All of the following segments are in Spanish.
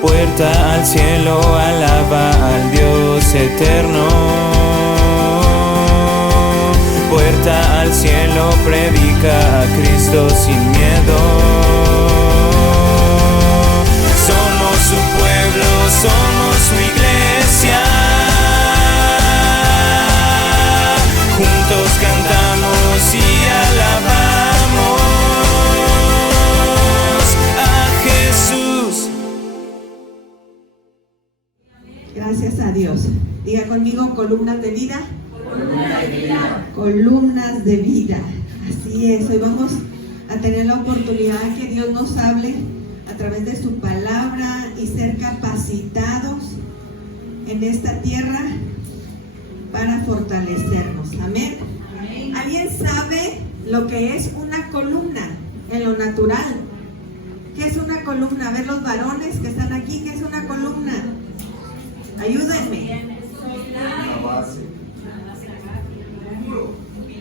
Puerta al cielo, alaba al Dios eterno. Puerta al cielo, predica a Cristo sin miedo. Somos su pueblo, somos su iglesia. Juntos cantamos y alabamos a Jesús. Gracias a Dios. Diga conmigo, columnas de vida. Columnas de vida. Así es, hoy vamos a tener la oportunidad que Dios nos hable a través de su palabra y ser capacitados en esta tierra para fortalecernos. Amén. ¿Alguien sabe lo que es una columna en lo natural? ¿Qué es una columna? A ver, los varones que están aquí, ¿qué es una columna? Ayúdenme.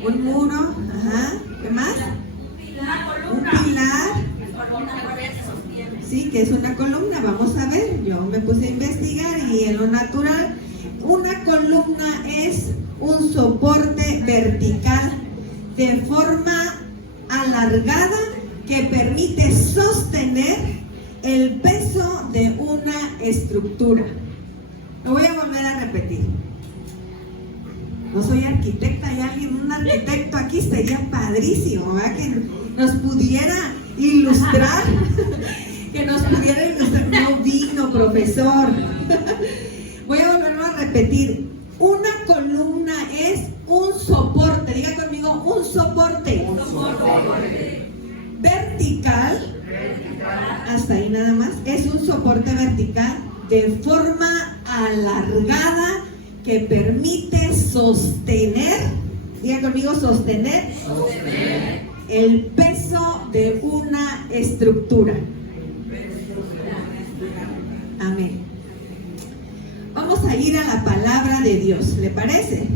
Un muro, ajá. ¿Qué más? Un pilar. Sí, que es una columna. Vamos a ver. Yo me puse a investigar y en lo natural, una columna es un soporte vertical de forma alargada que permite sostener el peso de una estructura. Lo voy a volver a repetir. No soy arquitecta, hay alguien, un arquitecto aquí, sería padrísimo, ¿verdad? Que nos pudiera ilustrar, no vino, profesor. Voy a volverlo a repetir. Una columna es un soporte, diga conmigo, un soporte. Vertical, hasta ahí nada más, es un soporte vertical de forma alargada que permite sostener, diga conmigo, sostener el peso de una estructura. Amén. Vamos a ir a la palabra de Dios, ¿le parece?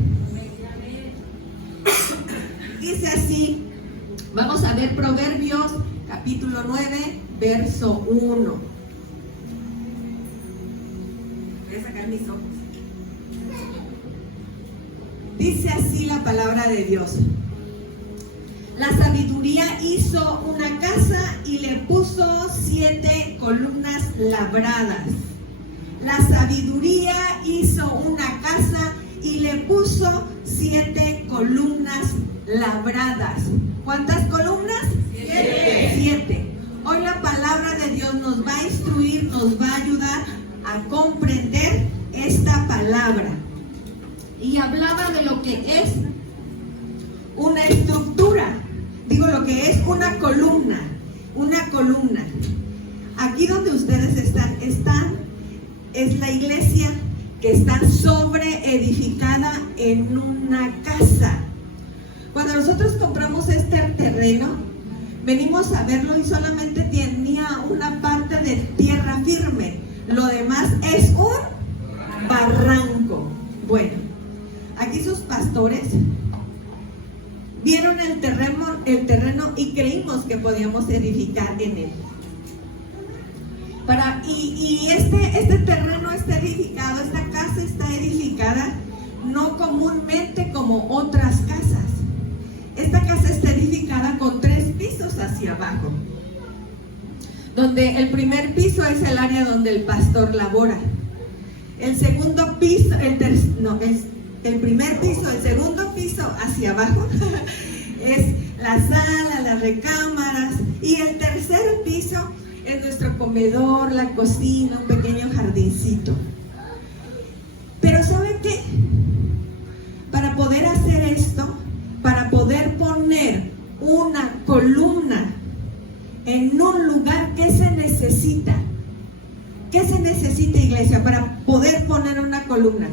Dice así, vamos a ver Proverbios capítulo 9, verso 1. Voy a sacar mis ojos. Dice así la palabra de Dios. La sabiduría hizo una casa y le puso 7 columnas labradas. La sabiduría hizo una casa y le puso 7 columnas labradas. ¿Cuántas columnas? 7. Hoy la palabra de Dios nos va a instruir, nos va a ayudar a comprender esta palabra. Y hablaba de lo que es una estructura. Digo, lo que es una columna. Una columna. Aquí donde ustedes están, es la iglesia que está sobre edificada en una casa. Cuando nosotros compramos este terreno, venimos a verlo y solamente tenía una parte de tierra firme. Lo demás es un barranco. Bueno, aquí sus pastores vieron el terreno y creímos que podíamos edificar en él. Este terreno está edificado, esta casa está edificada no comúnmente como otras casas. Esta casa está edificada con 3 pisos hacia abajo, donde el primer piso es el área donde el pastor labora. El segundo piso, el primer piso, el segundo piso hacia abajo es la sala, las recámaras, y el tercer piso es nuestro comedor, la cocina, un pequeño jardincito. Pero ¿saben qué? Para poder hacer esto, para poder poner una columna en un lugar, ¿qué se necesita? ¿Qué se necesita, iglesia, para poder poner una columna?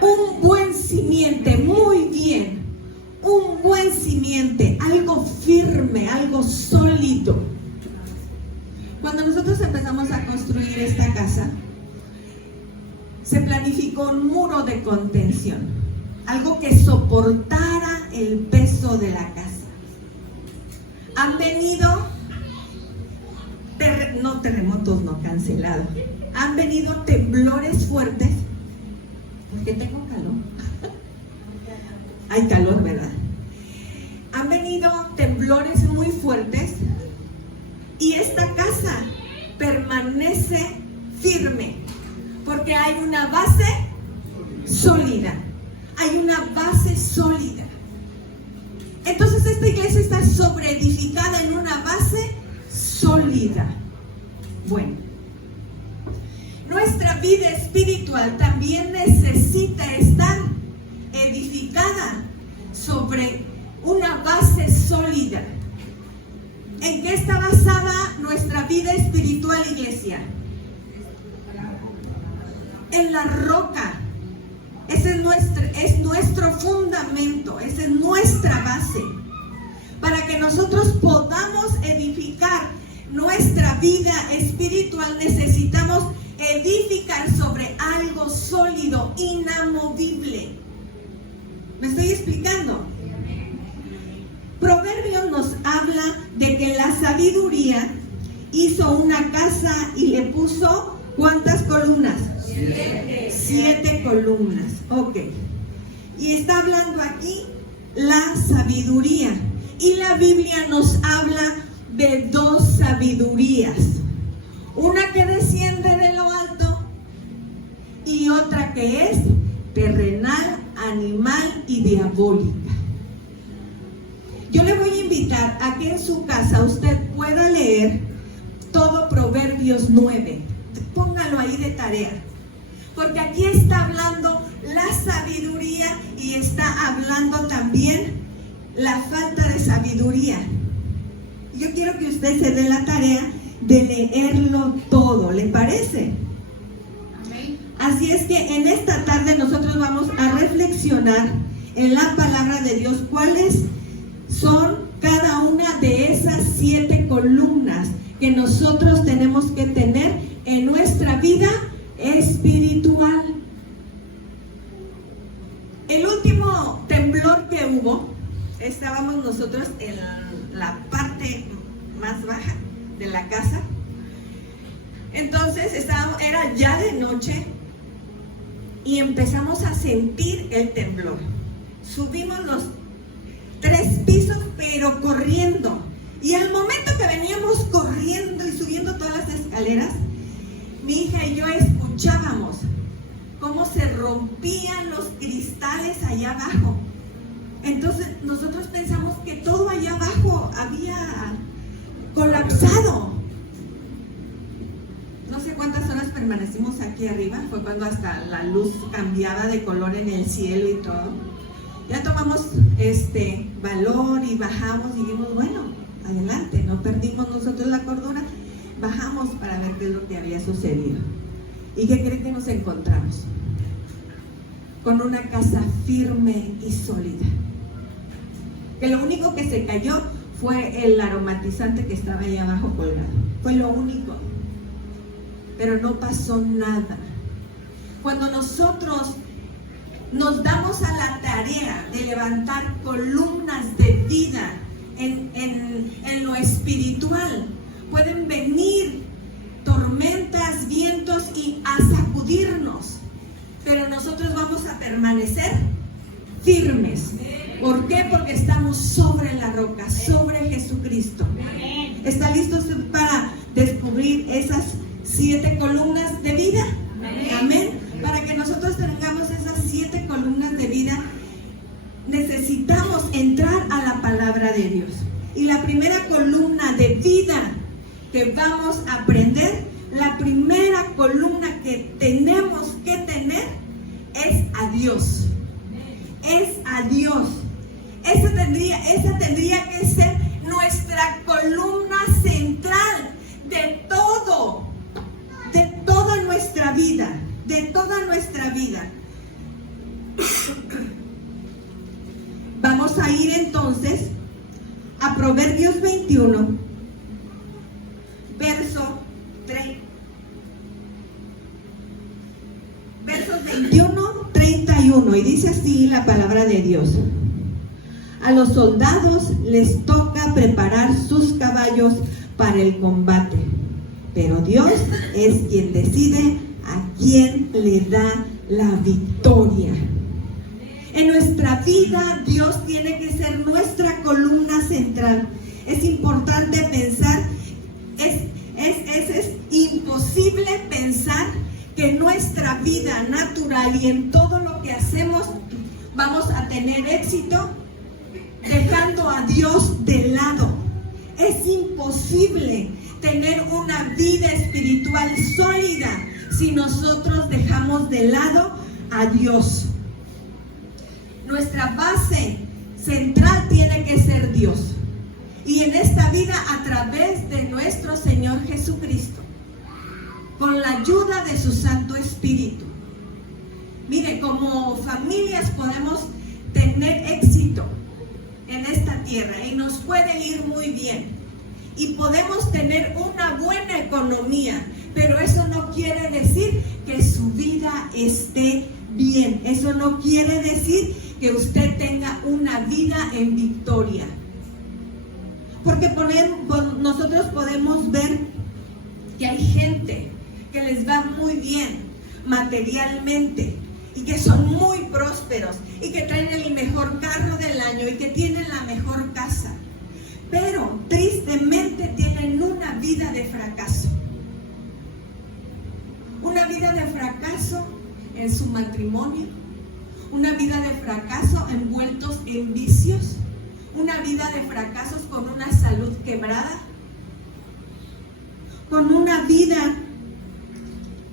Un buen simiente, muy bien. Un buen simiente, algo firme, algo sólido. Cuando nosotros empezamos a construir esta casa, se planificó un muro de contención, algo que soportara el peso de la casa. Han venido no terremotos, no cancelados. Han venido temblores fuertes, porque tengo calor. Hay calor, ¿verdad? Han venido temblores muy fuertes y esta casa permanece firme porque hay una base sólida. Hay una base sólida. Entonces esta iglesia está sobreedificada en una base sólida. Bueno, nuestra vida espiritual también necesita estar edificada sobre una base sólida. ¿En qué está basada nuestra vida espiritual, iglesia? En la roca. Ese es nuestro fundamento, esa es nuestra base. Para que nosotros podamos edificar nuestra vida espiritual, necesitamos edificar sobre algo sólido, inamovible. ¿Me estoy explicando? Proverbios nos habla de que la sabiduría hizo una casa y le puso ¿cuántas columnas? 7 columnas. Ok. Y está hablando aquí la sabiduría. Y la Biblia nos habla de 2 sabidurías. Una que desciende de lo alto y otra que es terrenal, animal y diabólica. Yo le voy a invitar a que en su casa usted pueda leer todo Proverbios 9. Póngalo ahí de tarea. Porque aquí está hablando la sabiduría y está hablando también la falta de sabiduría. Yo quiero que usted se dé la tarea de leerlo todo. ¿Le parece? Amén. Así es que en esta tarde nosotros vamos a reflexionar en la palabra de Dios cuáles son cada una de esas 7 columnas que nosotros tenemos que tener en nuestra vida espiritual. El último temblor que hubo, estábamos nosotros en la parte más baja de la casa. Entonces era ya de noche y empezamos a sentir el temblor. Subimos los 3 pisos, pero corriendo. Y al momento que veníamos corriendo y subiendo todas las escaleras, mi hija y yo escuchábamos cómo se rompían los cristales allá abajo. Entonces nosotros pensamos que todo allá abajo había colapsado. No sé cuántas horas permanecimos aquí arriba. Fue cuando hasta la luz cambiaba de color en el cielo y todo. Ya tomamos valor y bajamos y dijimos, bueno, adelante, no perdimos nosotros la cordura. Bajamos para ver qué es lo que había sucedido. ¿Y qué creen que nos encontramos? Con una casa firme y sólida. Que lo único que se cayó fue el aromatizante que estaba ahí abajo colgado. Fue lo único. Pero no pasó nada. Cuando nosotros nos damos a la tarea de levantar columnas de vida en lo espiritual, pueden venir tormentas, vientos y a sacudirnos, pero nosotros vamos a permanecer firmes. ¿Por qué? Porque estamos sobre la roca, sobre Jesucristo. ¿Está listo para descubrir esas 7 columnas de vida? Amén. Para que nosotros tengamos esas 7 columnas de vida, necesitamos entrar a la palabra de Dios. Y la primera columna de vida que vamos a aprender, la primera columna que tenemos que tener es a Dios. Es a Dios. Esa tendría que ser nuestra columna central de toda nuestra vida, de toda nuestra vida. Vamos a ir entonces a Proverbios 21, versos 21, 31, y dice así la palabra de Dios. A los soldados les toca preparar sus caballos para el combate, pero Dios es quien decide a quién le da la victoria. En nuestra vida, Dios tiene que ser nuestra columna central. Es importante pensar, es imposible pensar que en nuestra vida natural y en todo lo que hacemos vamos a tener éxito dejando a Dios de lado. Es imposible tener una vida espiritual sólida si nosotros dejamos de lado a Dios. Nuestra base central tiene que ser Dios. Y en esta vida, a través de nuestro Señor Jesucristo, con la ayuda de su Santo Espíritu. Mire, como familias podemos tener éxito en esta tierra y nos puede ir muy bien. Y podemos tener una buena economía, pero eso no quiere decir que su vida esté bien. Eso no quiere decir que usted tenga una vida en victoria. Porque nosotros podemos ver que hay gente que les va muy bien materialmente y que son muy prósperos y que traen el mejor carro del año y que tienen la mejor casa, pero tristemente tienen una vida de fracaso. Una vida de fracaso en su matrimonio, una vida de fracaso envueltos en vicios, una vida de fracasos con una salud quebrada, con una vida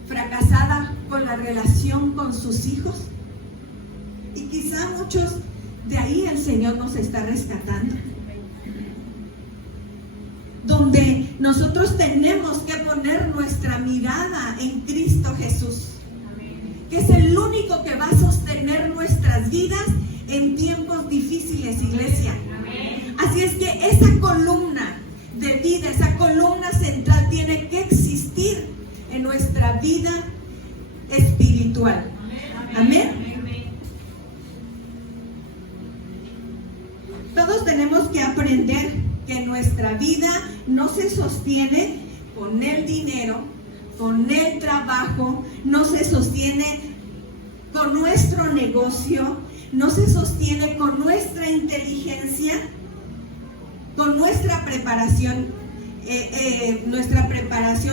fracasada con la relación con sus hijos. Y quizá muchos de ahí el Señor nos está rescatando. Donde nosotros tenemos que poner nuestra mirada en Cristo Jesús, que es el único que va a sostener nuestras vidas en tiempos difíciles, iglesia. Así es que esa columna de vida, esa columna central tiene que existir en nuestra vida espiritual. Amén. Todos tenemos que aprender que nuestra vida no se sostiene con el dinero, con el trabajo, no se sostiene con nuestro negocio, no se sostiene con nuestra inteligencia, con nuestra preparación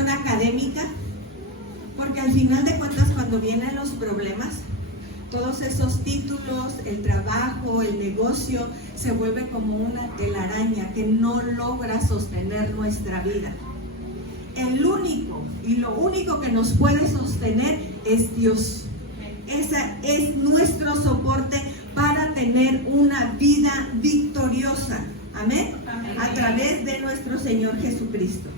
académica, porque al final de cuentas, cuando vienen los problemas, todos esos títulos, el trabajo, el negocio, se vuelve como una telaraña que no logra sostener nuestra vida. El único y lo único que nos puede sostener es Dios. Ese es nuestro soporte para tener una vida victoriosa. Amén. Amén. A través de nuestro Señor Jesucristo.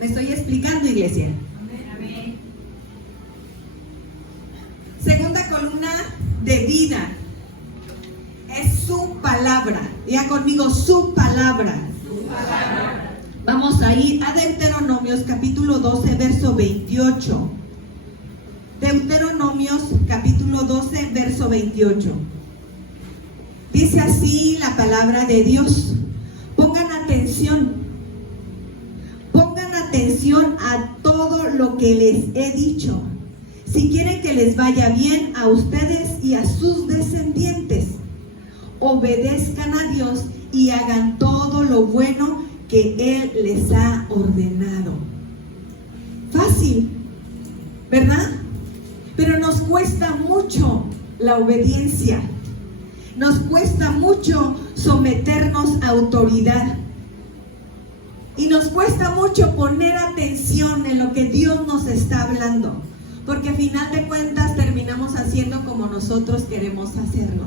¿Me estoy explicando, iglesia? Amén. Segunda columna de vida es su palabra. Diga conmigo, su palabra. Su palabra. Vamos a ir a Deuteronomios capítulo 12, verso 28. Deuteronomios capítulo 12, verso 28. Dice así la palabra de Dios. Pongan atención a todo lo que les he dicho. Si quieren que les vaya bien a ustedes y a sus descendientes, obedezcan a Dios y hagan todo lo bueno que Él les ha ordenado. Fácil, ¿verdad? Pero nos cuesta mucho la obediencia. Nos cuesta mucho someternos a autoridad. Y nos cuesta mucho poner atención en lo que Dios nos está hablando. Porque a final de cuentas terminamos haciendo como nosotros queremos hacerlo.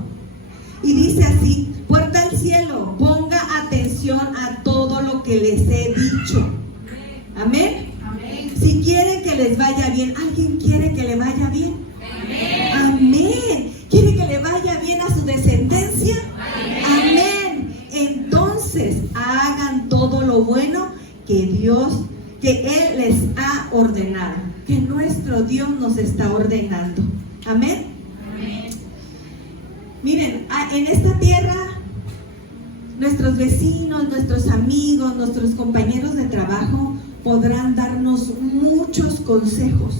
Y dice así: puerta al cielo, ponga atención a todo lo que les he dicho. Amén. Amén. Si quieren que les vaya bien, ¿alguien quiere que le vaya bien? Amén. Amén. ¿Quiere que le vaya bien a su descendencia? Amén. Amén. Entonces hagan todo lo bueno que Él les ha ordenado. que nuestro Dios nos está ordenando. Amén. Amén. Miren, en esta tierra, nuestros vecinos, nuestros amigos, nuestros compañeros de trabajo podrán darnos muchos consejos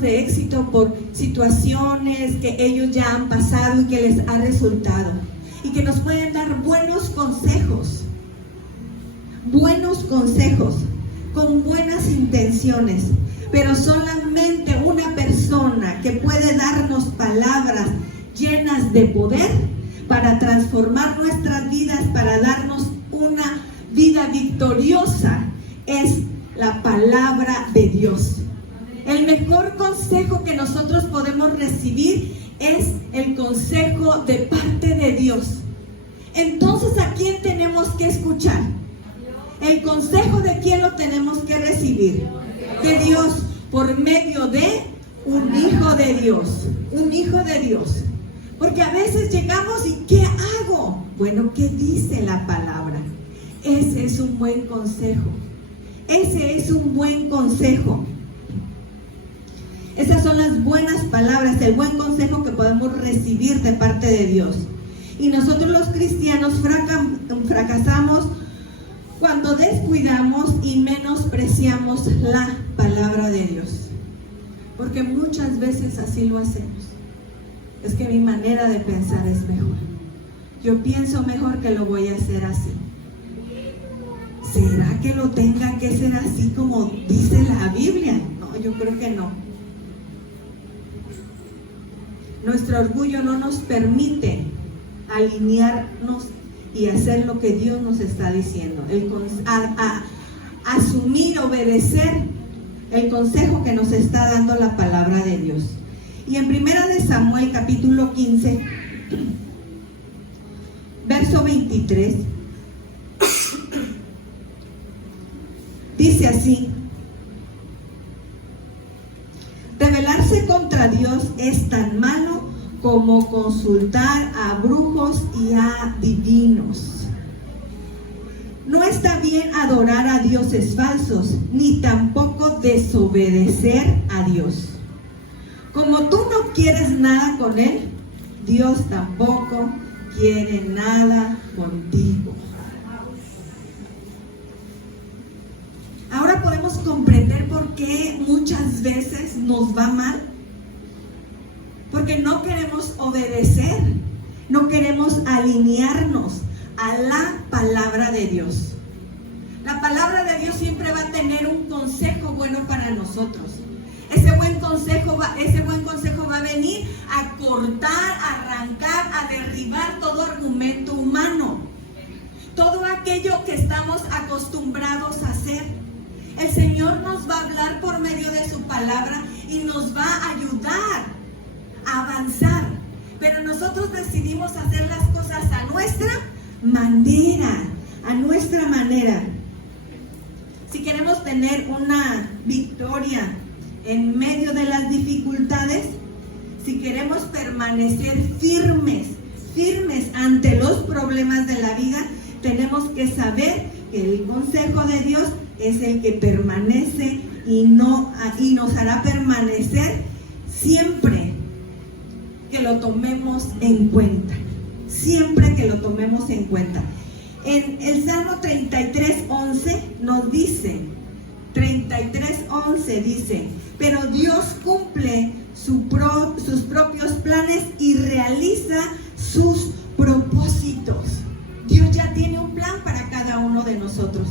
de éxito por situaciones que ellos ya han pasado y que les ha resultado, y que nos pueden dar buenos consejos con buenas intenciones, pero solamente una persona que puede darnos palabras llenas de poder para transformar nuestras vidas, para darnos una vida victoriosa, es la palabra de Dios. El mejor consejo que nosotros podemos recibir es el consejo de parte de Dios. Entonces, ¿a quién tenemos que escuchar? El consejo de quién lo tenemos que recibir. De Dios, por medio de un hijo de Dios. Un hijo de Dios. Porque a veces llegamos y ¿qué hago? Bueno, ¿qué dice la palabra? Ese es un buen consejo. Ese es un buen consejo. Esas son las buenas palabras, el buen consejo que podemos recibir de parte de Dios. Y nosotros los cristianos fracasamos cuando descuidamos y menospreciamos la palabra de Dios. Porque muchas veces así lo hacemos. Es que mi manera de pensar es mejor. Yo pienso mejor que lo voy a hacer así. ¿Será que lo tenga que ser así como dice la Biblia? No, yo creo que no. Nuestro orgullo no nos permite alinearnos y hacer lo que Dios nos está diciendo. Asumir, obedecer el consejo que nos está dando la palabra de Dios. Y en 1 de Samuel capítulo 15, verso 23, dice así: rebelarse contra Dios es tan malo como consultar a brujos y a adivinos. No está bien adorar a dioses falsos, ni tampoco desobedecer a Dios. Como tú no quieres nada con Él, Dios tampoco quiere nada contigo. Ahora podemos comprender por qué muchas veces nos va mal. Porque no queremos obedecer, no queremos alinearnos a la palabra de Dios. La palabra de Dios siempre va a tener un consejo bueno para nosotros. Ese buen consejo va a venir a cortar, a arrancar, a derribar todo argumento humano. Todo aquello que estamos acostumbrados a hacer. El Señor nos va a hablar por medio de su palabra y nos va a ayudar a avanzar, pero nosotros decidimos hacer las cosas a nuestra manera. Si queremos tener una victoria en medio de las dificultades, si queremos permanecer firmes ante los problemas de la vida, tenemos que saber que el consejo de Dios es el que permanece y nos hará permanecer siempre que lo tomemos en cuenta. Siempre que lo tomemos en cuenta. En el Salmo 33:11 nos dice, 33:11 dice: pero Dios cumple sus propios planes y realiza sus propósitos. Dios ya tiene un plan para cada uno de nosotros.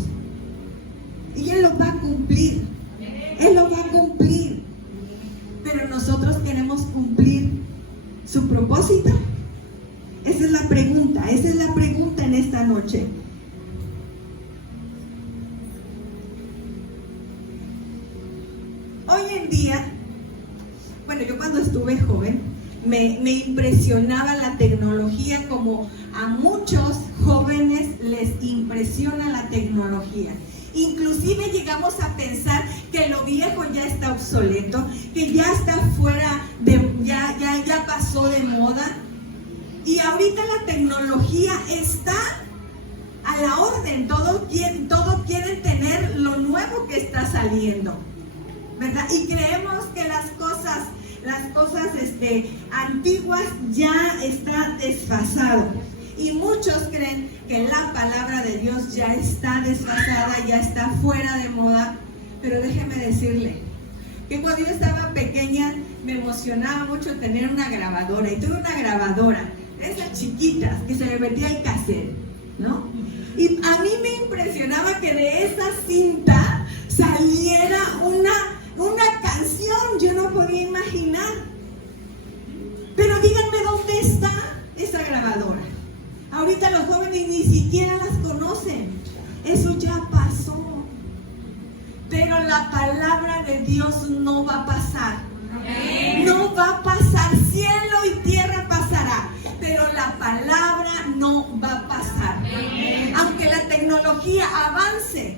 Y Él lo va a cumplir. Él lo va a cumplir. Pero nosotros queremos cumplir su propósito. Esa es la pregunta en esta noche. Hoy en día, bueno, yo cuando estuve joven, me impresionaba la tecnología, como a muchos jóvenes les impresiona la tecnología. Inclusive llegamos a pensar que lo viejo ya está obsoleto, que ya está fuera de, ya pasó de moda. Y ahorita la tecnología está a la orden, todos quieren tener lo nuevo nuevo que está saliendo, ¿verdad? Y creemos que las cosas antiguas ya está desfasado. Y muchos creen que la palabra de Dios ya está desfasada, ya está fuera de moda. Pero déjeme decirle que cuando yo estaba pequeña me emocionaba mucho tener una grabadora. Y tuve una grabadora, esas chiquitas que se le metía el cassette, ¿no? Y a mí me impresionaba que de esa cinta saliera una canción. Yo no podía imaginar. Pero díganme dónde está esa grabadora. Ahorita los jóvenes ni siquiera las conocen. Eso ya pasó. Pero la palabra de Dios no va a pasar. Amén. No va a pasar. Cielo y tierra pasará, pero la palabra no va a pasar. Amén. Aunque la tecnología avance,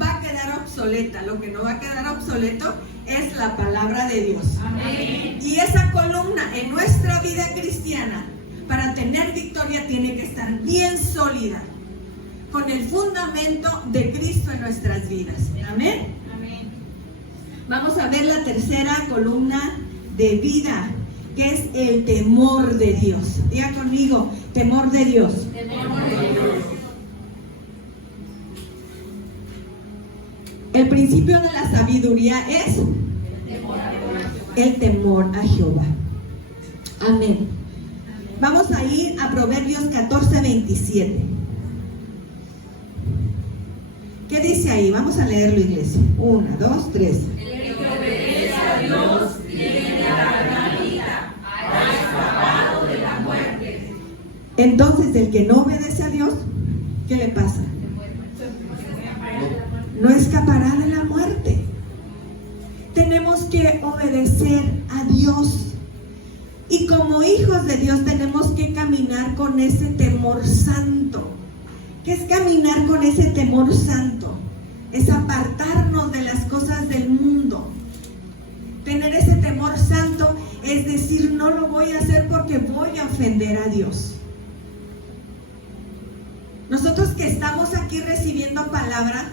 va a quedar obsoleta. Lo que no va a quedar obsoleto es la palabra de Dios. Amén. Y esa columna en nuestra vida cristiana, para tener victoria, tiene que estar bien sólida, con el fundamento de Cristo en nuestras vidas. Amén. Amén. Vamos a ver la tercera columna de vida, que es el temor de Dios. Diga conmigo, temor de Dios. Temor de Dios. El principio de la sabiduría es el temor a Jehová. Amén. Vamos a ir a Proverbios 14:27. ¿Qué dice ahí? Vamos a leerlo, iglesia. 1, 2, 3. El que obedece a Dios tiene la gran vida, ha escapado de la muerte. Entonces, el que no obedece a Dios, ¿qué le pasa? No escapará de la muerte. Tenemos que obedecer a Dios. Y como hijos de Dios tenemos que caminar con ese temor santo. ¿Qué es caminar con ese temor santo? Es apartarnos de las cosas del mundo. Tener ese temor santo es decir, no lo voy a hacer porque voy a ofender a Dios. Nosotros que estamos aquí recibiendo palabra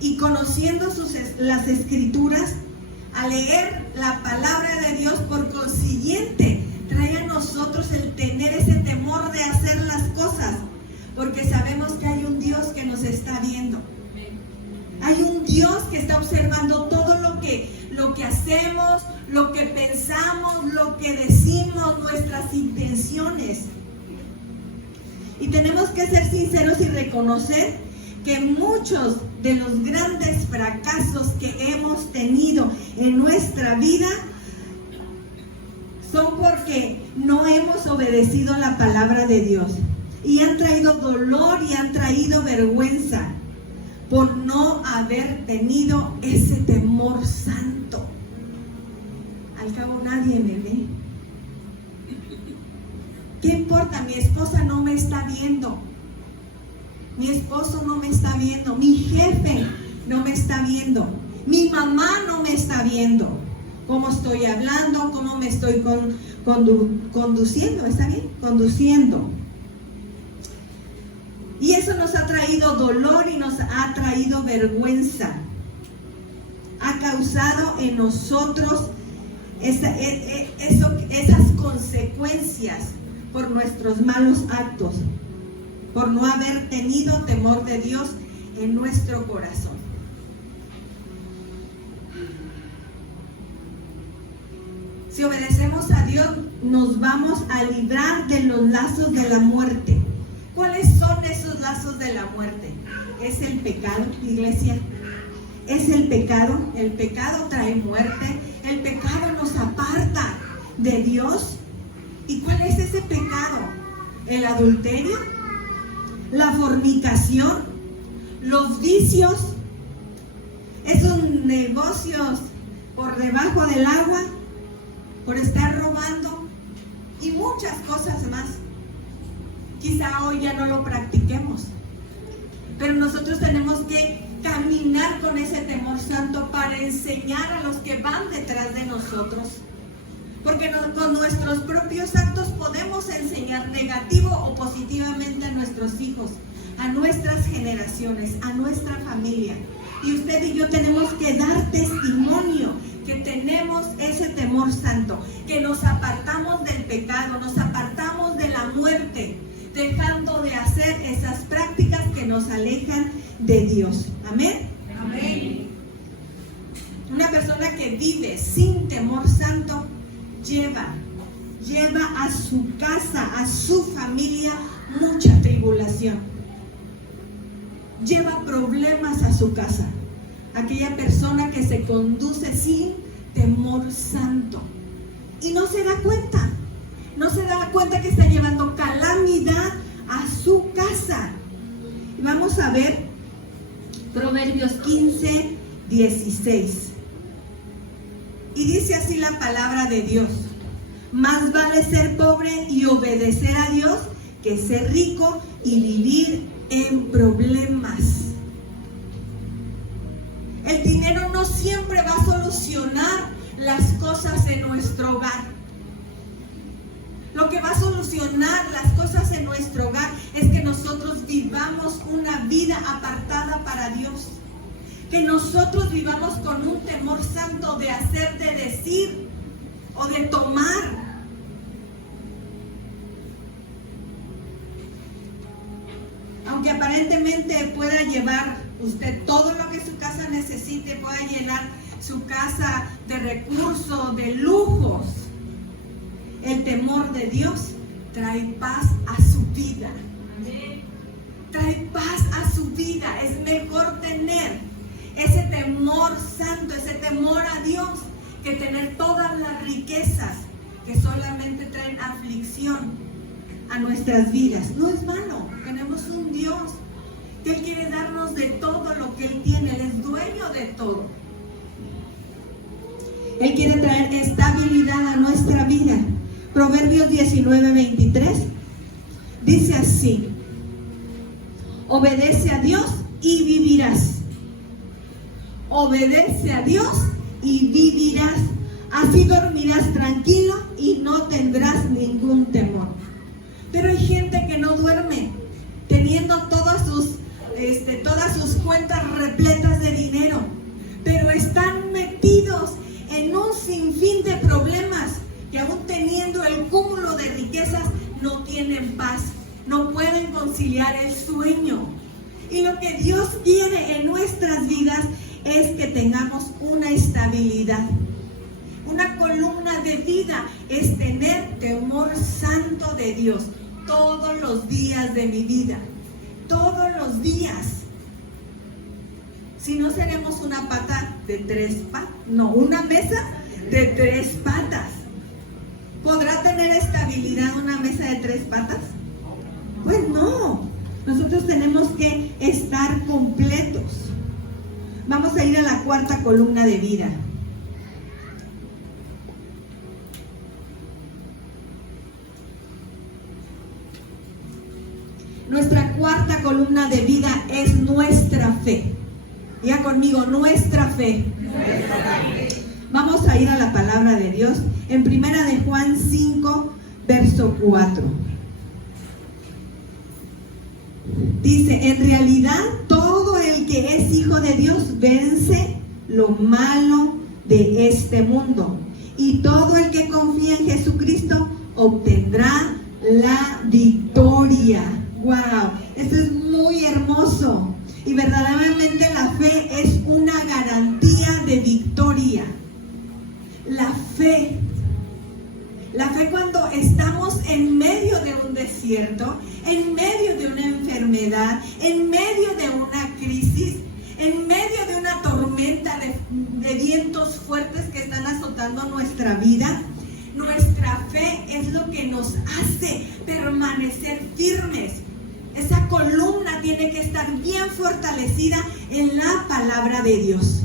y conociendo las escrituras, al leer la palabra de Dios, por consiguiente, trae a nosotros el tener ese temor de hacer las cosas, porque sabemos que hay un Dios que nos está viendo. Hay un Dios que está observando todo lo que hacemos, lo que pensamos, lo que decimos, nuestras intenciones. Y tenemos que ser sinceros y reconocer que muchos de los grandes fracasos que hemos tenido en nuestra vida son porque no hemos obedecido la palabra de Dios. Y han traído dolor y han traído vergüenza por no haber tenido ese temor santo. Al cabo nadie me ve. ¿Qué importa? Mi esposa no me está viendo. Mi esposo no me está viendo. Mi jefe no me está viendo. Mi mamá no me está viendo. Cómo estoy hablando, cómo me estoy conduciendo. ¿Está bien? Conduciendo. Y eso nos ha traído dolor y nos ha traído vergüenza. Ha causado en nosotros esas consecuencias por nuestros malos actos, por no haber tenido temor de Dios en nuestro corazón. Si obedecemos a Dios, nos vamos a librar de los lazos de la muerte. ¿Cuáles son esos lazos de la muerte? Es el pecado, iglesia. Es el pecado. El pecado trae muerte. El pecado nos aparta de Dios. ¿Y cuál es ese pecado? El adulterio, la fornicación, los vicios, esos negocios por debajo del agua, por estar robando y muchas cosas más. Quizá hoy ya no lo practiquemos, pero nosotros tenemos que caminar con ese temor santo para enseñar a los que van detrás de nosotros. Porque con nuestros propios actos podemos enseñar negativo o positivamente a nuestros hijos, a nuestras generaciones, a nuestra familia. Y usted y yo tenemos que dar testimonio que tenemos ese temor santo, que nos apartamos del pecado, nos apartamos de la muerte, dejando de hacer esas prácticas que nos alejan de Dios. Amén. Amén. Una persona que vive sin temor santo lleva a su casa, a su familia, mucha tribulación. Lleva problemas a su casa. Aquella persona que se conduce sin temor santo y no se da cuenta que está llevando calamidad a su casa. Y vamos a ver Proverbios 15, 16. Y dice así la palabra de Dios: más vale ser pobre y obedecer a Dios que ser rico y vivir en problemas. El dinero no siempre va a solucionar las cosas en nuestro hogar. Lo que va a solucionar las cosas en nuestro hogar es que nosotros vivamos una vida apartada para Dios. Que nosotros vivamos con un temor santo de hacer, de decir o de tomar. Aunque aparentemente pueda llevar usted todo lo que su casa necesite, pueda llenar su casa de recursos, de lujos, el temor de Dios trae paz a su vida. Trae paz a su vida. Es mejor tener ese temor santo, ese temor a Dios, que tener todas las riquezas que solamente traen aflicción a nuestras vidas. No es malo. Tenemos un Dios que Él quiere darnos de todo lo que Él tiene. Él es dueño de todo. Él quiere traer estabilidad a nuestra vida. Proverbios 19, 23 dice así: obedece a Dios y vivirás. Obedece a Dios y vivirás. Así dormirás tranquilo y no tendrás ningún temor. Pero hay gente que no duerme, teniendo todas sus cuentas repletas de dinero, pero están metidos en un sinfín de problemas, que aún teniendo el cúmulo de riquezas no tienen paz, no pueden conciliar el sueño. Y lo que Dios quiere en nuestras vidas es que tengamos una estabilidad. Una columna de vida es tener temor santo de Dios todos los días de mi vida. Todos los días. Si no, seremos una pata de tres patas. No, una mesa de tres patas. ¿Podrá tener estabilidad una mesa de tres patas? Pues no. Nosotros tenemos que estar completos. Vamos a ir a la cuarta columna de vida. Nuestra cuarta columna de vida es nuestra fe. Ya conmigo, nuestra fe. Vamos a ir a la palabra de Dios en Primera de Juan 5, verso 4. Dice: en realidad todo el que es hijo de Dios vence lo malo de este mundo, y todo el que confía en Jesucristo obtendrá la victoria. ¡Wow! Esto es muy hermoso. Y verdaderamente la fe es una garantía de victoria. La fe cuando estamos en medio de un desierto, en medio de una enfermedad, en medio de una crisis, en medio de una tormenta de vientos fuertes que están azotando nuestra vida, nuestra fe es lo que nos hace permanecer firmes. Esa columna tiene que estar bien fortalecida en la palabra de Dios.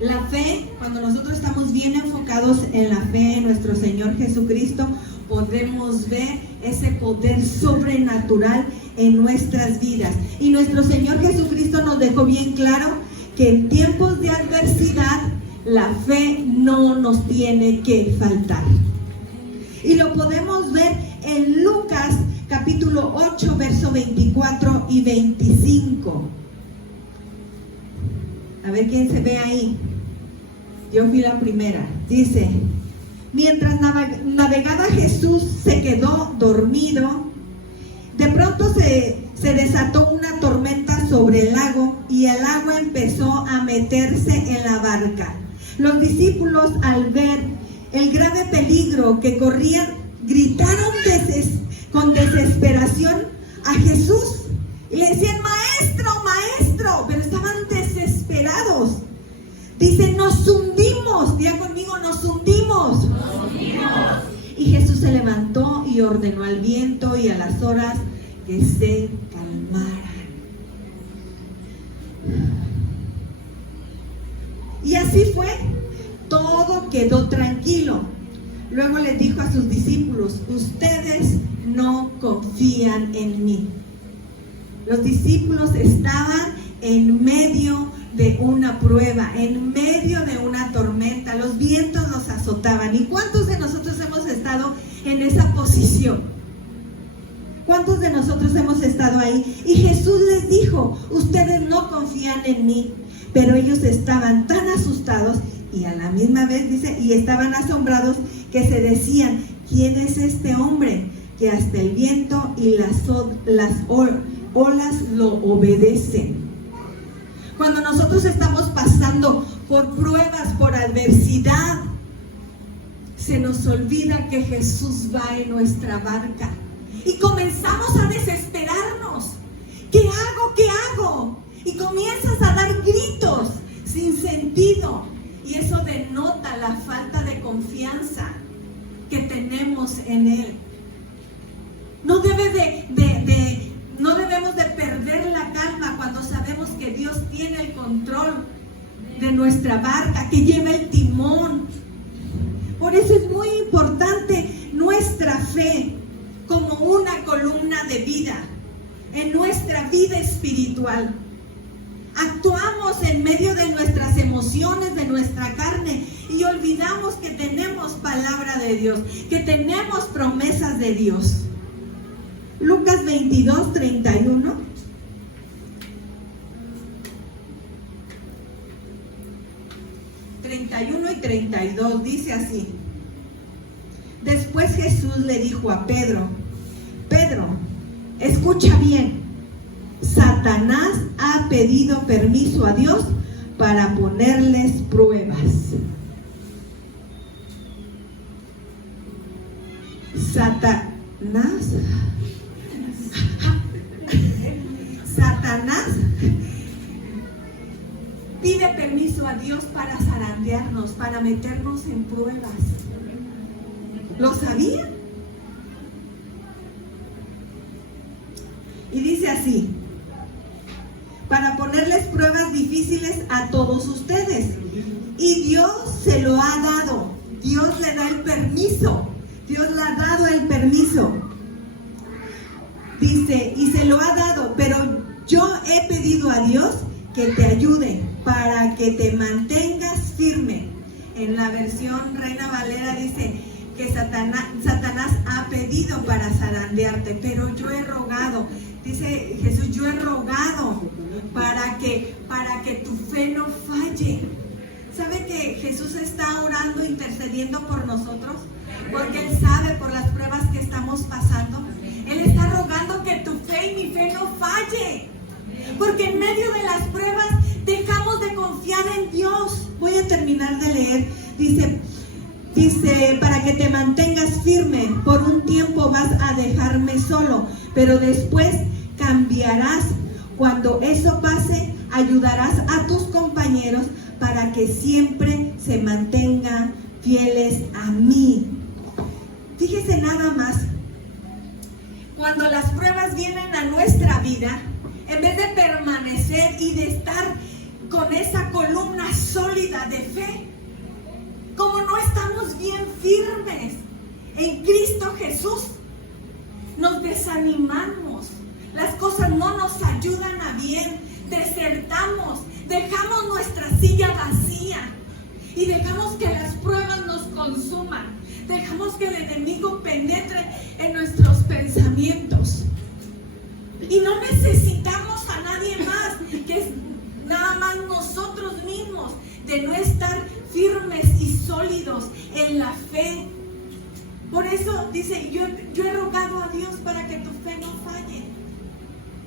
La fe, cuando nosotros estamos bien enfocados en la fe en nuestro Señor Jesucristo, podemos ver ese poder sobrenatural en nuestras vidas. Y nuestro Señor Jesucristo nos dejó bien claro que en tiempos de adversidad la fe no nos tiene que faltar. Y lo podemos ver en Lucas capítulo 8, verso 24 y 25. A ver quién se ve ahí. Yo fui la primera. Dice: mientras navegaba Jesús se quedó dormido. De pronto se desató una tormenta sobre el lago y el agua empezó a meterse en la barca. Los discípulos, al ver el grave peligro que corrían, gritaron con desesperación a Jesús y le decían: maestro, maestro, pero estaban desesperados. Dice: nos hundimos. Diga conmigo: nos hundimos. Nos hundimos. Y Jesús se levantó y ordenó al viento y a las olas que se calmaran. Y así fue. Todo quedó tranquilo. Luego les dijo a sus discípulos: ustedes no confían en mí. Los discípulos estaban en medio de una prueba, en medio de una tormenta. Los vientos los azotaban. ¿Y cuántos de nosotros hemos estado en esa posición? ¿Cuántos de nosotros hemos estado ahí? Y Jesús les dijo: ustedes no confían en mí. Pero ellos estaban tan asustados y a la misma vez dice, y estaban asombrados, que se decían: ¿quién es este hombre que hasta el viento y las olas lo obedecen? Cuando nosotros estamos pasando por pruebas, por adversidad, se nos olvida que Jesús va en nuestra barca y comenzamos a desesperarnos. ¿Qué hago? ¿Qué hago? Y comienzas a dar gritos sin sentido, y eso denota la falta de confianza que tenemos en Él. No debemos de perder la calma cuando sabemos que Dios tiene el control de nuestra barca, que lleva el timón. Por eso es muy importante nuestra fe como una columna de vida en nuestra vida espiritual. Actuamos en medio de nuestras emociones, de nuestra carne, y olvidamos que tenemos palabra de Dios, que tenemos promesas de Dios. Lucas 22, 31. Y 32 dice así: después Jesús le dijo a Pedro: Pedro, escucha bien, Satanás ha pedido permiso a Dios para ponerles pruebas. Satanás pide permiso a Dios para zarandearnos, para meternos en pruebas. ¿Lo sabían? Y dice así: para ponerles pruebas difíciles a todos ustedes. Y Dios se lo ha dado. Dios le da el permiso. Dios le ha dado el permiso. Dice: y se lo ha dado, pero yo he pedido a Dios que te ayude para que te mantengas firme. En la versión Reina Valera dice que Satanás ha pedido para zarandearte, pero yo he rogado. Dice Jesús: yo he rogado para que tu fe no falle. ¿Sabe que Jesús está orando, intercediendo por nosotros? Porque Él sabe por las pruebas que estamos pasando. Él está rogando que tu fe y mi fe no falle. Porque en medio de las pruebas dejamos de confiar en Dios. Voy a terminar de leer. Dice, para que te mantengas firme. Por un tiempo vas a dejarme solo, pero después cambiarás. Cuando eso pase, ayudarás a tus compañeros para que siempre se mantengan fieles a mí. Fíjese nada más. Cuando las pruebas vienen a nuestra vida, en vez de permanecer y de estar con esa columna sólida de fe, como no estamos bien firmes en Cristo Jesús, nos desanimamos, las cosas no nos ayudan a bien, desertamos, dejamos nuestra silla vacía y dejamos que las pruebas nos consuman, dejamos que el enemigo penetre en nuestros pensamientos. pensamientos. Y no necesitamos a nadie más, que es nada más nosotros mismos, de no estar firmes y sólidos en la fe. Por eso dice, yo he rogado a Dios para que tu fe no falle.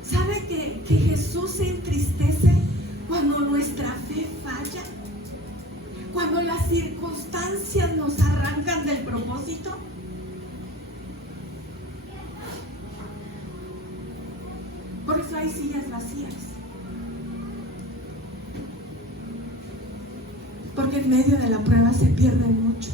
¿Sabe que Jesús se entristece cuando nuestra fe falla? Cuando las circunstancias nos arrancan del propósito. Por eso hay sillas vacías. Porque en medio de la prueba se pierden muchos.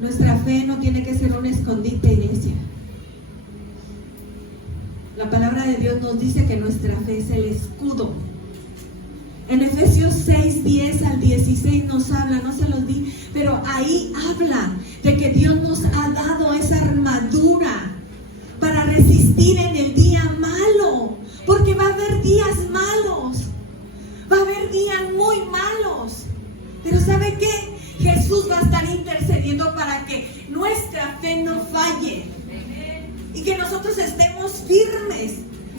Nuestra fe no tiene que ser un escondite, iglesia. La palabra de Dios nos dice que nuestra fe es el escudo. En Efesios 6, 10 al 16 nos habla, no se los di, pero ahí habla de que Dios nos ha dado esa armadura para resistir en el día malo, porque va a haber días malos, va a haber días muy malos. Pero ¿sabe qué? Jesús va a estar intercediendo para que nuestra fe no falle y que nosotros estemos firmes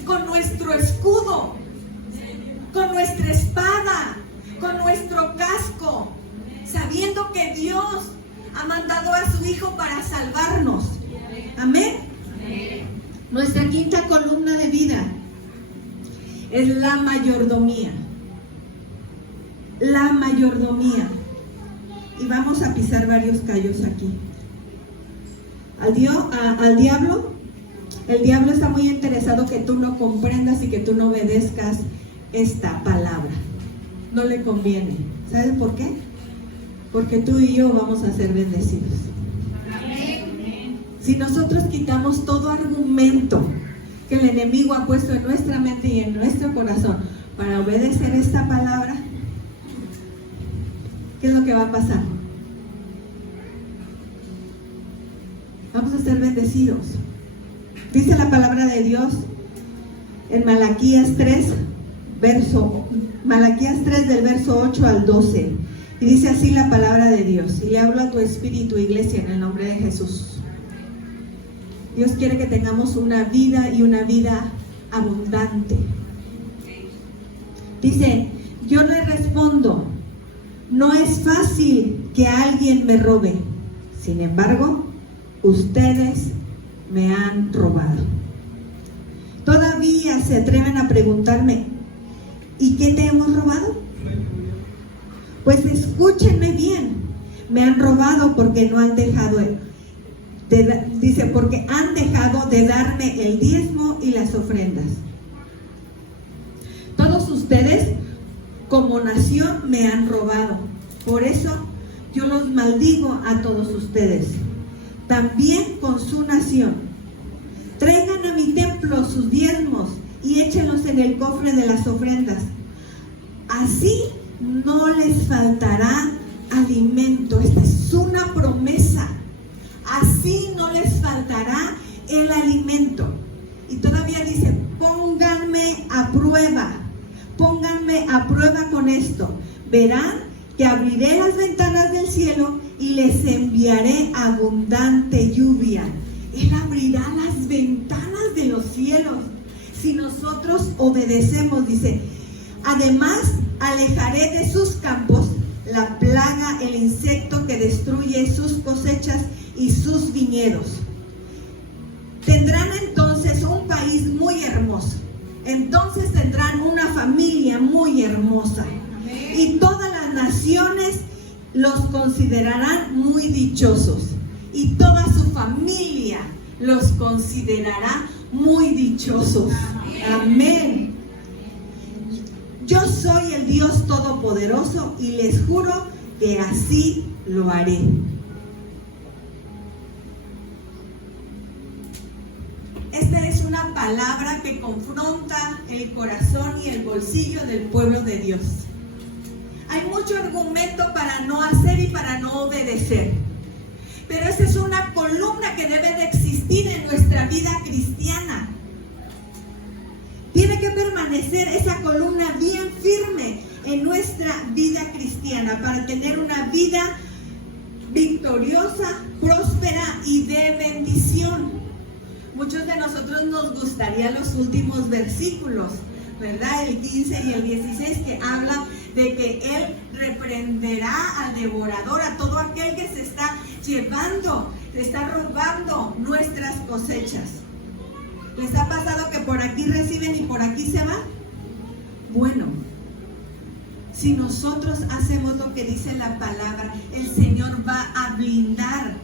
con nuestro escudo, con nuestra espada, con nuestro casco, sabiendo que Dios ha mandado a su Hijo para salvarnos. Amén. Nuestra quinta columna de vida es la mayordomía. La mayordomía. Y vamos a pisar varios callos aquí. Al diablo, el diablo está muy interesado que tú no comprendas y que tú no obedezcas esta palabra. No le conviene. ¿Sabes por qué? Porque tú y yo vamos a ser bendecidos. Si nosotros quitamos todo argumento que el enemigo ha puesto en nuestra mente y en nuestro corazón para obedecer esta palabra, ¿qué es lo que va a pasar? Vamos a ser bendecidos. Dice la palabra de Dios en Malaquías 3 del verso 8 al 12. Y dice así la palabra de Dios. Y le hablo a tu espíritu, iglesia, en el nombre de Jesús. Dios quiere que tengamos una vida y una vida abundante. Dice, yo le respondo, no es fácil que alguien me robe. Sin embargo, ustedes me han robado. Todavía se atreven a preguntarme, ¿y qué te hemos robado? Pues escúchenme bien, me han robado porque no han dejado, porque han dejado de darme el diezmo y las ofrendas. Todos ustedes como nación me han robado, por eso yo los maldigo a todos ustedes, también con su nación. Traigan a mi templo sus diezmos y échenlos en el cofre de las ofrendas. Así no les faltará alimento. Esta es una promesa. Así no les faltará el alimento. Y todavía dice, pónganme a prueba con esto. Verán que abriré las ventanas del cielo y les enviaré abundante lluvia. Él abrirá las ventanas de los cielos si nosotros obedecemos, dice. Además, alejaré de sus campos la plaga, el insecto que destruye sus cosechas y sus viñedos. Tendrán entonces un país muy hermoso. Entonces tendrán una familia muy hermosa. Y todas las naciones los considerarán muy dichosos. Y toda su familia los considerará muy dichosos. Amén. Yo soy el Dios Todopoderoso y les juro que así lo haré. Esta es una palabra que confronta el corazón y el bolsillo del pueblo de Dios. Hay mucho argumento para no hacer y para no obedecer. Pero esa es una columna que debe de existir en nuestra vida cristiana. que permanecer esa columna bien firme en nuestra vida cristiana para tener una vida victoriosa, próspera y de bendición. Muchos de nosotros nos gustaría los últimos versículos, ¿verdad? El 15 y el 16, que habla de que Él reprenderá al devorador, a todo aquel que se está llevando, se está robando nuestras cosechas. ¿Les ha pasado que por aquí reciben y por aquí se van? Bueno, si nosotros hacemos lo que dice la palabra, el Señor va a blindar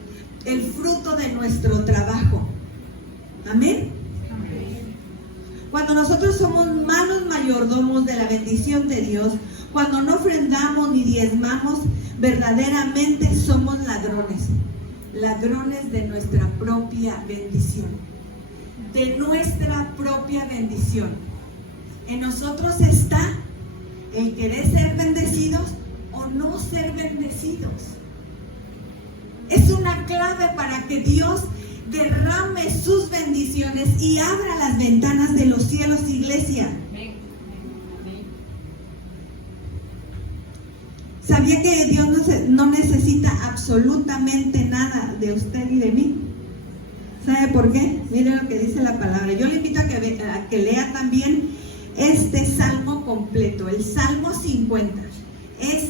el fruto de nuestro trabajo. Amén. Cuando nosotros somos malos mayordomos de la bendición de Dios, cuando no ofrendamos ni diezmamos, verdaderamente somos ladrones. Ladrones de nuestra propia bendición. De nuestra propia bendición. En nosotros está el querer ser bendecidos o no ser bendecidos. Es una clave para que Dios derrame sus bendiciones y abra las ventanas de los cielos, iglesia. ¿Sabía que Dios no necesita absolutamente nada de usted y de mí? ¿Sabe por qué? Mire lo que dice la palabra. Yo le invito a que lea también este salmo completo, el Salmo 50. Es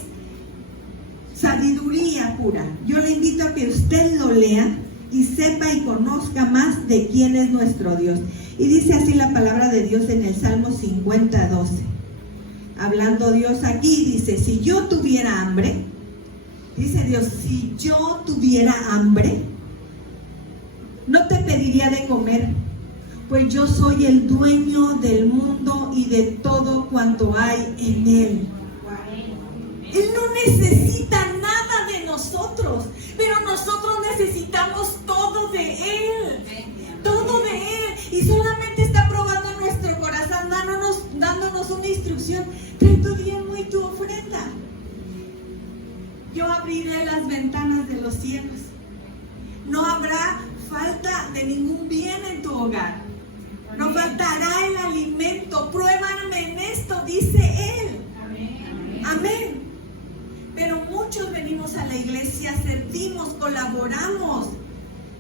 sabiduría pura. Yo le invito a que usted lo lea y sepa y conozca más de quién es nuestro Dios. Y dice así la palabra de Dios en el Salmo 50, 12. Hablando Dios aquí, dice: si yo tuviera hambre, dice Dios, si yo tuviera hambre, no te pediría de comer, pues yo soy el dueño del mundo y de todo cuanto hay en él. Él no necesita nada de nosotros, pero nosotros necesitamos todo de Él, todo de Él, y solamente está probando nuestro corazón, dándonos una instrucción: trae tu diezmo y tu ofrenda. Yo abriré las ventanas de los cielos, no habrá falta de ningún bien en tu hogar, no faltará el alimento. Pruébame en esto, dice Él. Amén. Pero muchos venimos a la iglesia, servimos, colaboramos,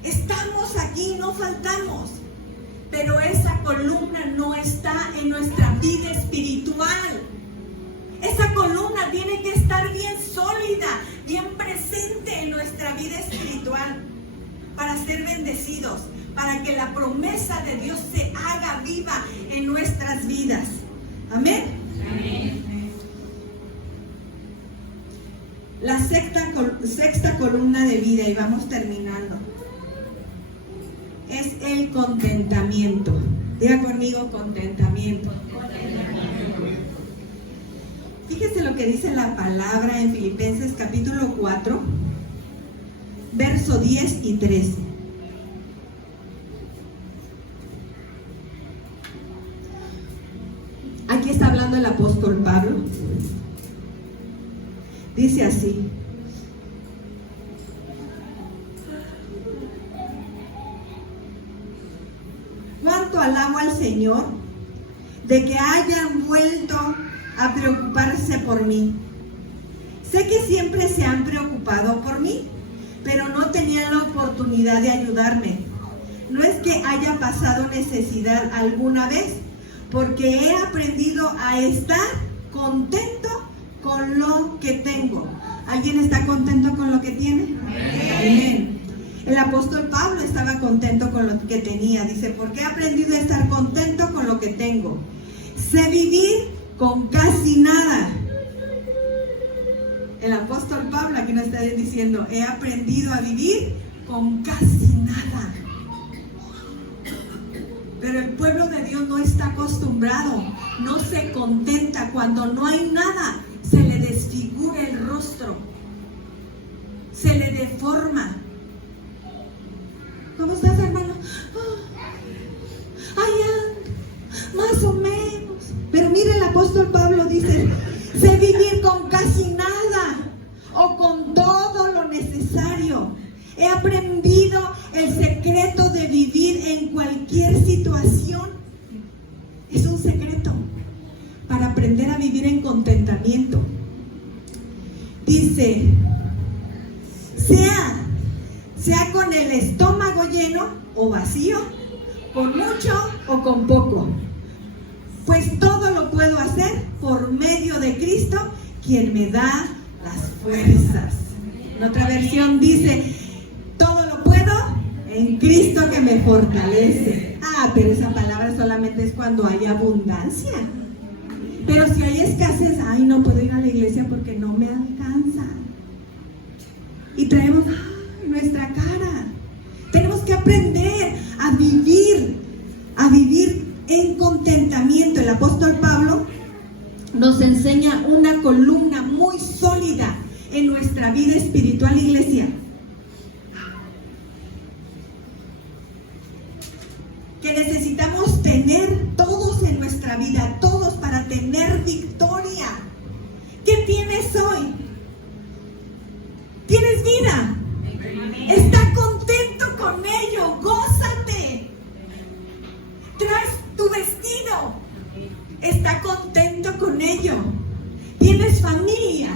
estamos aquí, no faltamos, pero esa columna no está en nuestra vida espiritual. Esa columna tiene que estar bien sólida, bien presente en nuestra vida espiritual para ser bendecidos, para que la promesa de Dios se haga viva en nuestras vidas. Amén. Amén. La sexta columna de vida, y vamos terminando, es el contentamiento. Diga conmigo: contentamiento. Fíjese lo que dice la palabra en Filipenses capítulo 4, verso 10 y 13. Aquí está hablando el apóstol Pablo. Dice así: cuánto alabo al Señor de que hayan vuelto a preocuparse por mí. Sé que siempre se han preocupado por mí, pero no tenían la oportunidad de ayudarme. No es que haya pasado necesidad alguna vez, porque he aprendido a estar contento con lo que tengo. ¿Alguien está contento con lo que tiene? Amén. El apóstol Pablo estaba contento con lo que tenía. Dice: porque he aprendido a estar contento con lo que tengo. Sé vivir con casi nada. El apóstol Pablo aquí nos está diciendo: he aprendido a vivir con casi nada. Pero el pueblo de Dios no está acostumbrado, no se contenta. Cuando no hay nada, se le desfigura el rostro, se le deforma. ¿Cómo estás, hermano? Más o menos. Pero mire, el apóstol Pablo dice: sé vivir con casi nada o con todo lo necesario. He aprendido el secreto de vivir en cualquier situación. Es un secreto para aprender a vivir en contentamiento. Dice, sea con el estómago lleno o vacío, con mucho o con poco, pues todo lo puedo hacer por medio de Cristo, quien me da las fuerzas. En otra versión dice, todo lo puedo en Cristo que me fortalece. Pero esa palabra solamente es cuando hay abundancia. Pero si hay escasez, no puedo ir a la iglesia porque no me alcanza. Y traemos nuestra cara. Tenemos que aprender a vivir en contentamiento. El apóstol Pablo nos enseña una columna muy sólida en nuestra vida espiritual, iglesia, que necesitamos tener todos en nuestra vida, todos, para tener victoria. ¿Qué tienes hoy? ¿Tienes vida? Está contento con ello, gózate. Traes tu vestido, está contento con ello. Tienes familia,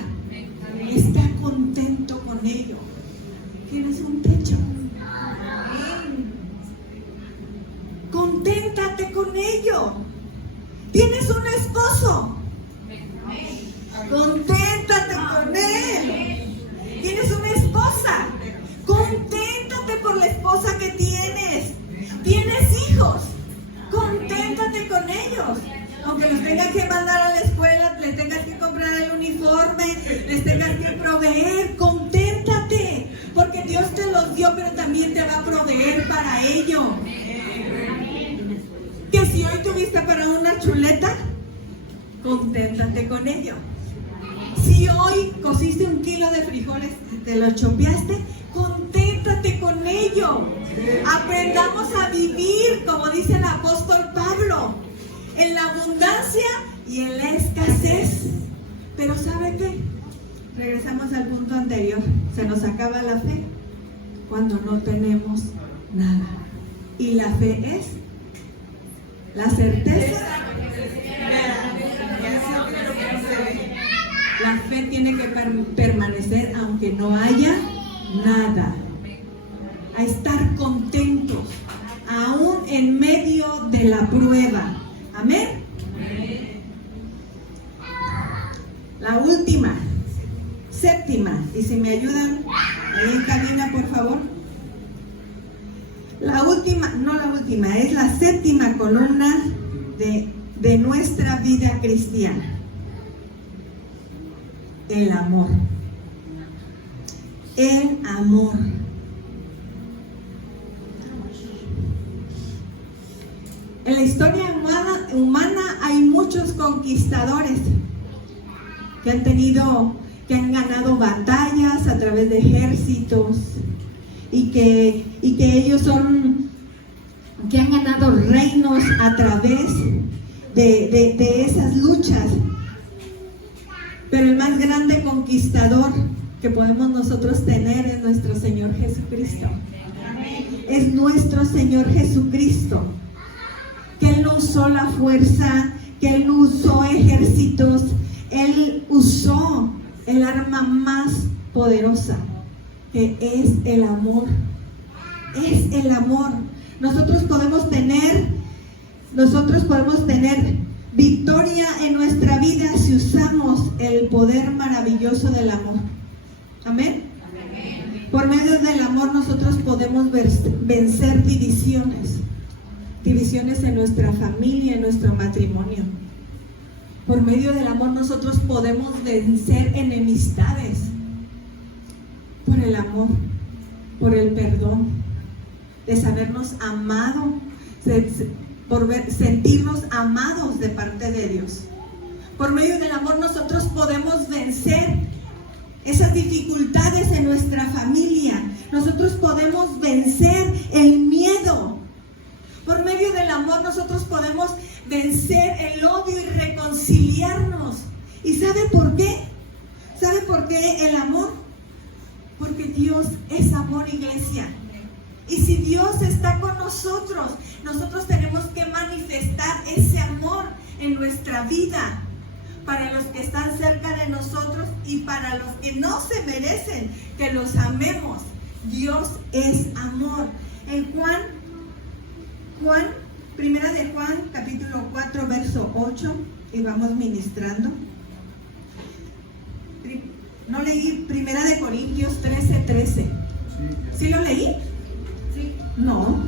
está contento con ello. Tienes un techo, conténtate con ello. Tienes un esposo, conténtate con él. Tienes una esposa, conténtate por la esposa que tienes. Tienes hijos, conténtate con ellos. Aunque los tengas que mandar a la escuela, les tengas que comprar el uniforme, les tengas que proveer, conténtate, porque Dios te los dio, pero también te va a proveer para ello. Que si hoy tuviste para una chuleta, conténtate con ello. Si hoy cociste 1 kilo de frijoles, te lo chopeaste, conténtate con ello. Aprendamos a vivir, como dice el apóstol Pablo, en la abundancia y en la escasez. Pero ¿sabe qué? Regresamos al punto anterior. Se nos acaba la fe cuando no tenemos nada. Y la fe es la certeza. La fe tiene que permanecer aunque no haya nada. A estar contentos aún en medio de la prueba. Amén. La última, séptima, y si me ayudan ahí en cabina, por favor. La última, no la última, es la séptima columna de nuestra vida cristiana. El amor. El amor. En la historia humana hay muchos conquistadores que han ganado batallas a través de ejércitos y que ellos que han ganado reinos a través de esas luchas. Pero el más grande conquistador que podemos nosotros tener es nuestro Señor Jesucristo. Es nuestro Señor Jesucristo. Que Él no usó la fuerza, que Él no usó ejércitos, Él usó el arma más poderosa, que es el amor. Es el amor. Nosotros podemos tener victoria en nuestra vida si usamos el poder maravilloso del amor. Amén. Por medio del amor nosotros podemos vencer divisiones en nuestra familia, en nuestro matrimonio. Por medio del amor nosotros podemos vencer enemistades. Por el amor, por el perdón, de sabernos amados, sentirnos amados de parte de Dios. Por medio del amor nosotros podemos vencer esas dificultades en nuestra familia. Nosotros podemos vencer el miedo. Por medio del amor nosotros podemos vencer el odio y reconciliarnos. ¿Y sabe por qué? ¿Sabe por qué el amor? Porque Dios es amor, iglesia. Y si Dios está con nosotros, nosotros tenemos que manifestar ese amor en nuestra vida, para los que están cerca de nosotros y para los que no se merecen que los amemos. Dios es amor. En Primera de Juan, capítulo 4, verso 8, y vamos ministrando. No leí Primera de Corintios 13. ¿Sí lo leí? Sí. No.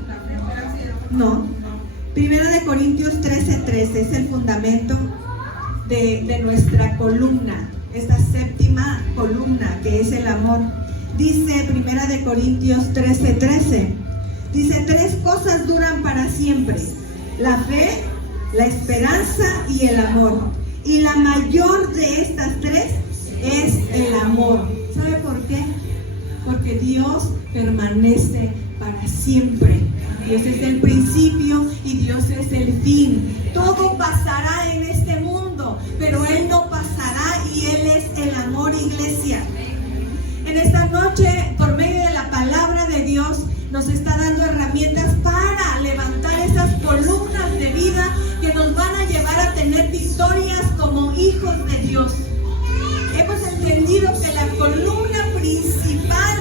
Primera de Corintios 13 es el fundamento de nuestra columna, esta séptima columna que es el amor. Dice Primera de Corintios 13, dice: 3 cosas duran para siempre: la fe, la esperanza y el amor. Y la mayor de estas 3 es el amor. ¿Sabe por qué? Porque Dios permanece para siempre. Dios es el principio y Dios es el fin. Todo pasará en este mundo, pero Él no pasará, y Él es el amor, iglesia. En esta noche, por medio de la palabra de Dios, nos está dando herramientas para levantar esas columnas de vida que nos van a llevar a tener victorias como hijos de Dios. Hemos entendido que la columna principal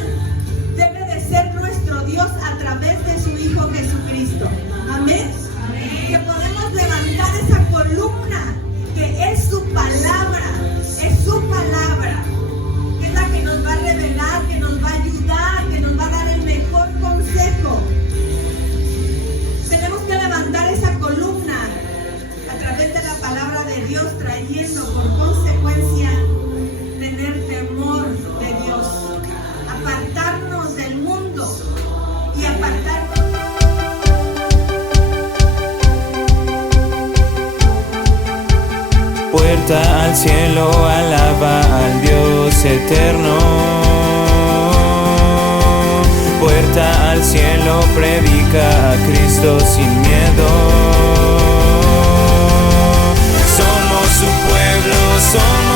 debe de ser nuestro Dios a través de su Hijo Jesucristo. Amén. Que podemos levantar esa columna que es su palabra, que es la que nos va a revelar, que nos va a ayudar, que nos va a dar el mejor consejo. Tenemos que levantar esa columna a través de la palabra de Dios, trayendo por consecuencia tener temor de Dios, apartarnos del mundo y apartarnos. Puerta al cielo, alaba al Dios eterno. Puerta al cielo, predica a Cristo sin miedo. Somos su pueblo, somos